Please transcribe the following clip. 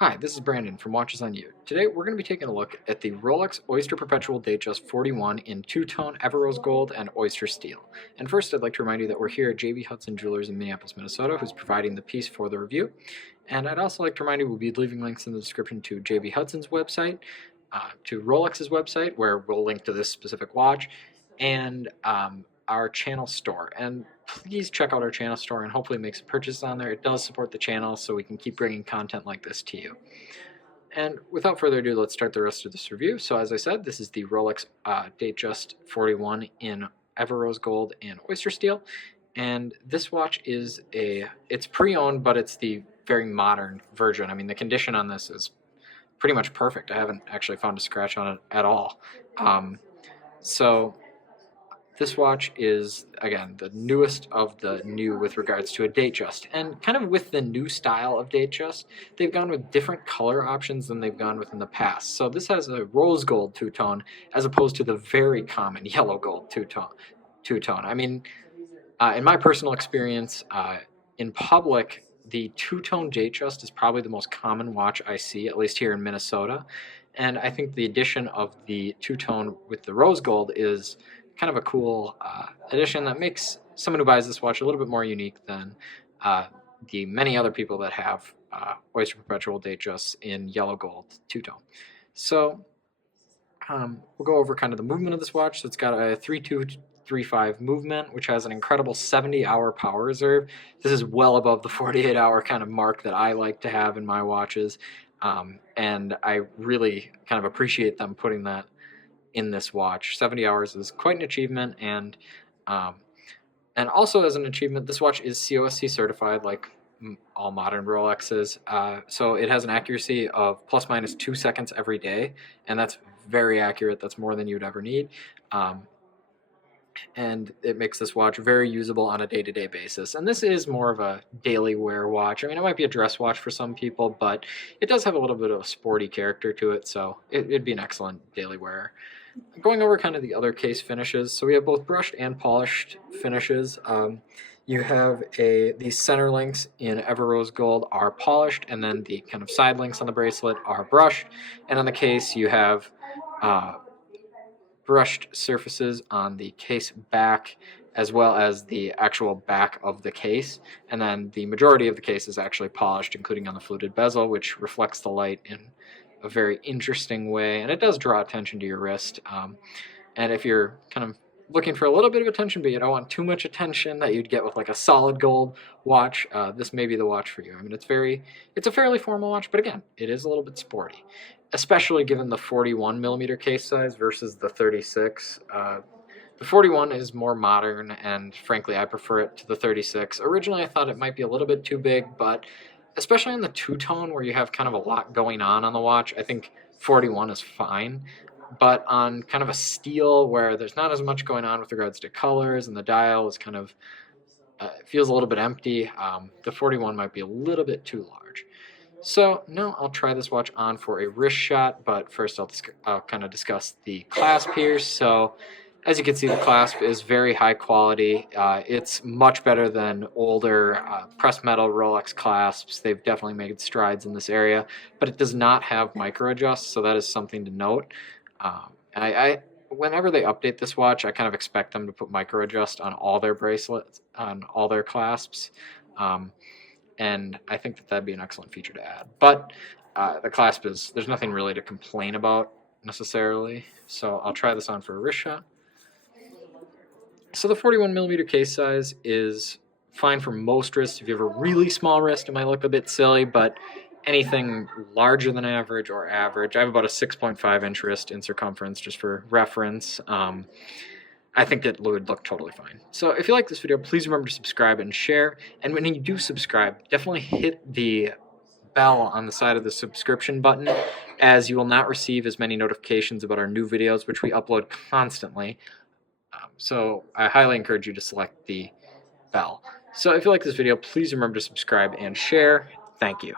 Hi, this is Brandon from Watches on You. Today we're going to be taking a look at the Rolex Oyster Perpetual Datejust 41 in two-tone Everose Gold and Oystersteel. And first I'd like to remind you that we're here at Hudson Jewelers in Minneapolis, Minnesota, who's providing the piece for the review. And I'd also like to remind you we'll be leaving links in the description to Hudson's website, to Rolex's website, where we'll link to this specific watch, and our channel store. And please check out our channel store and hopefully make some purchases on there. It does support the channel so we can keep bringing content like this to you. And without further ado, let's start the rest of this review. So as I said, this is the Rolex Datejust 41 in Everose Gold and Oystersteel. And this watch is it's pre-owned, but it's the very modern version. I mean, the condition on this is pretty much perfect. I haven't actually found a scratch on it at all. So this watch is, again, the newest of the new with regards to a Datejust. And kind of with the new style of Datejust, they've gone with different color options than they've gone with in the past. So this has a rose gold two-tone as opposed to the very common yellow gold two-tone. I mean, in my personal experience, in public, the two-tone Datejust is probably the most common watch I see, at least here in Minnesota. And I think the addition of the two-tone with the rose gold is kind of a cool addition that makes someone who buys this watch a little bit more unique than the many other people that have Oyster Perpetual Datejusts in yellow gold two-tone. So we'll go over kind of the movement of this watch. So it's got a 3235 movement, which has an incredible 70-hour power reserve. This is well above the 48-hour kind of mark that I like to have in my watches. And I really kind of appreciate them putting that in this watch. 70 hours is quite an achievement, and also as an achievement, this watch is COSC certified, like all modern Rolexes. So it has an accuracy of plus minus 2 seconds every day, and that's very accurate. That's more than you'd ever need. And it makes this watch very usable on a day-to-day basis. And this is more of a daily wear watch. I mean, it might be a dress watch for some people, but it does have a little bit of a sporty character to it, so it'd be an excellent daily wear. Going over kind of the other case finishes, so we have both brushed and polished finishes. You have the center links in Everose Gold are polished, and then the kind of side links on the bracelet are brushed. And on the case, you have brushed surfaces on the case back as well as the actual back of the case, and then the majority of the case is actually polished, including on the fluted bezel, which reflects the light in a very interesting way, and it does draw attention to your wrist. And if you're kind of looking for a little bit of attention but you don't want too much attention that you'd get with like a solid gold watch, this may be the watch for you. I mean, it's a fairly formal watch, but again, it is a little bit sporty, especially given the 41 millimeter case size versus the 36. The 41 is more modern, and frankly I prefer it to the 36. Originally I thought it might be a little bit too big, but especially in the two-tone where you have kind of a lot going on the watch, I think 41 is fine. But on kind of a steel where there's not as much going on with regards to colors and the dial is kind of, feels a little bit empty, the 41 might be a little bit too large. So now I'll try this watch on for a wrist shot, but first I'll kind of discuss the clasp here. So as you can see, the clasp is very high quality. It's much better than older pressed metal Rolex clasps. They've definitely made strides in this area, but it does not have micro adjust, so that is something to note. Whenever they update this watch, I kind of expect them to put micro adjust on all their bracelets, on all their clasps, and I think that'd be an excellent feature to add. But the clasp there's nothing really to complain about necessarily, so I'll try this on for a wrist shot. So the 41 millimeter case size is fine for most wrists. If you have a really small wrist, it might look a bit silly, but anything larger than average or average, I have about a 6.5 inch wrist in circumference, just for reference. I think that would look totally fine. So if you like this video, please remember to subscribe and share. And when you do subscribe, definitely hit the bell on the side of the subscription button, as you will not receive as many notifications about our new videos, which we upload constantly. So I highly encourage you to select the bell. So if you like this video, please remember to subscribe and share. Thank you.